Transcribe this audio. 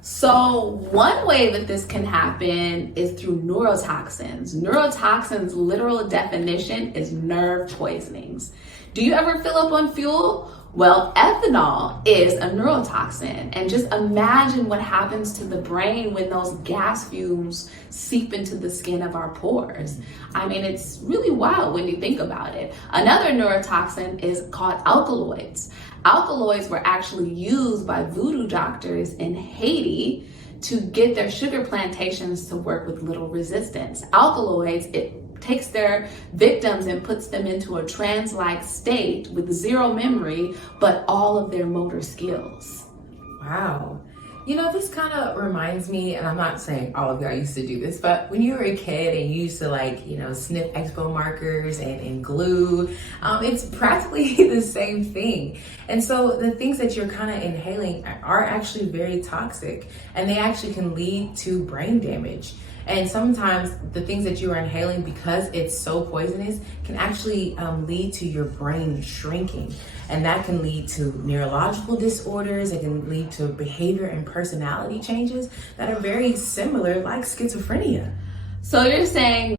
So one way that this can happen is through neurotoxins. Neurotoxins, literal definition is nerve poisonings. Do you ever fill up on fuel? Well, ethanol is a neurotoxin, and just imagine what happens to the brain when those gas fumes seep into the skin of our pores. I mean, it's really wild when you think about it. Another neurotoxin is called alkaloids. Alkaloids were actually used by voodoo doctors in Haiti to get their sugar plantations to work with little resistance. Alkaloids, it takes their victims and puts them into a trance-like state with zero memory, but all of their motor skills. Wow. You know, this kind of reminds me, and I'm not saying all of y'all used to do this, but when you were a kid and you used to sniff expo markers and glue, it's practically the same thing. And so the things that you're kind of inhaling are actually very toxic, and they actually can lead to brain damage. And sometimes the things that you are inhaling, because it's so poisonous, can actually lead to your brain shrinking. And that can lead to neurological disorders. It can lead to behavior and personality changes that are very similar, like schizophrenia. So you're saying